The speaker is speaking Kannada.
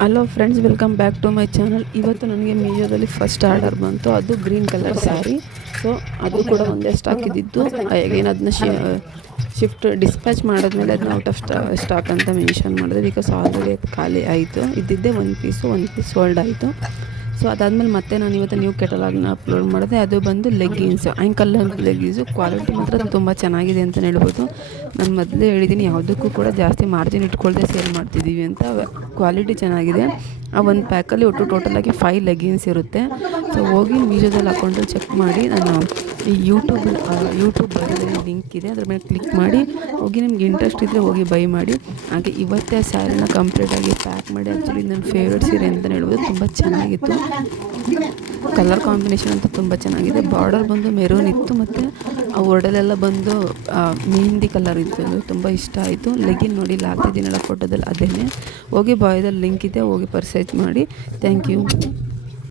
Hello friends, welcome back to my channel. ಇವತ್ತು ನನಗೆ ಮೀಶೋದಲ್ಲಿ ಫಸ್ಟ್ ಆರ್ಡರ್ ಬಂತು. ಅದು ಗ್ರೀನ್ ಕಲರ್ ಸ್ಯಾರಿ. ಸೊ ಅದು ಕೂಡ ಒಂದೇ ಸ್ಟಾಕ್ ಇದ್ದಿದ್ದು. ಏನು ಅದನ್ನ ಶಿಫ್ಟ್ ಡಿಸ್ಪ್ಯಾಚ್ ಮಾಡಿದ್ಮೇಲೆ ಅದನ್ನ ಔಟ್ ಆಫ್ ಸ್ಟಾಕ್ ಅಂತ ಮೆನ್ಷನ್ ಮಾಡಿದೆ. ಬಿಕಾಸ್ ಆಲ್ರೆಡಿ ಅದು ಖಾಲಿ ಆಯಿತು. ಇದ್ದಿದ್ದೇ ಒಂದು ಪೀಸ್ ಸೋಲ್ಡ್ ಆಯಿತು. ಸೊ ಅದಾದಮೇಲೆ ಮತ್ತೆ ನಾನು ಇವತ್ತು ನ್ಯೂ ಕೆಟಲಾಗ್ನ ಅಪ್ಲೋಡ್ ಮಾಡಿದೆ. ಅದು ಬಂದು leggings, ankle length leggings. Quality ಮಾತ್ರ ತುಂಬ ಚೆನ್ನಾಗಿದೆ ಅಂತಲೇ ಹೇಳ್ಬೋದು. ನಾನು ಮೊದಲೇ ಹೇಳಿದ್ದೀನಿ, ಯಾವುದಕ್ಕೂ ಕೂಡ ಜಾಸ್ತಿ ಮಾರ್ಜಿನ್ ಇಟ್ಕೊಳ್ದೆ ಸೇಲ್ ಮಾಡ್ತಿದ್ದೀವಿ ಅಂತ. ಕ್ವಾಲಿಟಿ ಚೆನ್ನಾಗಿದೆ. ಆ ಒಂದು ಪ್ಯಾಕಲ್ಲಿ ಒಟ್ಟು ಟೋಟಲಾಗಿ 5 ಲೆಗ್ಗಿನ್ಸ್ ಇರುತ್ತೆ. ಸೊ ಹೋಗಿ ಮೀಶೋದಲ್ಲಿ ಹಾಕ್ಕೊಂಡು ಚೆಕ್ ಮಾಡಿ. ನಾನು ಈ ಯೂಟ್ಯೂಬ್ ಬಯೋದಲ್ಲಿ ಲಿಂಕ್ ಇದೆ, ಅದ್ರ ಮೇಲೆ ಕ್ಲಿಕ್ ಮಾಡಿ ಹೋಗಿ ನಿಮ್ಗೆ ಇಂಟ್ರೆಸ್ಟ್ ಇದ್ದರೆ ಹೋಗಿ ಬೈ ಮಾಡಿ. ಹಾಗೆ ಇವತ್ತೇ ಸ್ಯಾರಿನ ಕಂಪ್ಲೀಟಾಗಿ ಪ್ಯಾಕ್ ಮಾಡಿ. ಆ್ಯಕ್ಚುಲಿ ನನ್ನ ಫೇವ್ರೆಟ್ ಸೀರೆ ಅಂತಲೇ ಹೇಳ್ಬೋದು. ತುಂಬ ಚೆನ್ನಾಗಿತ್ತು. ಕಲರ್ ಕಾಂಬಿನೇಷನ್ ಅಂತೂ ತುಂಬ ಚೆನ್ನಾಗಿದೆ. ಬಾರ್ಡರ್ ಬಂದು ಮೆರೂನ್ ಇತ್ತು ಮತ್ತು ಆ ಒಡಲೆಲ್ಲ ಬಂದು ಮೆಹಂದಿ ಕಲರ್ ಇತ್ತು. ಅದು ತುಂಬ ಇಷ್ಟ ಆಯಿತು. ಲೆಗಿನ್ ನೋಡಿ ಇಲ್ಲಿ ಹಾಕ್ತಿದ್ದೀನಲ್ಲ ಫೋಟೋದಲ್ಲಿ, ಅದೇ ಹೋಗಿ ಬಾಯೋದಲ್ಲಿ ಲಿಂಕ್ ಇದೆ, ಹೋಗಿ ಪರ್ಚೇಸ್ ಮಾಡಿ. Thank you.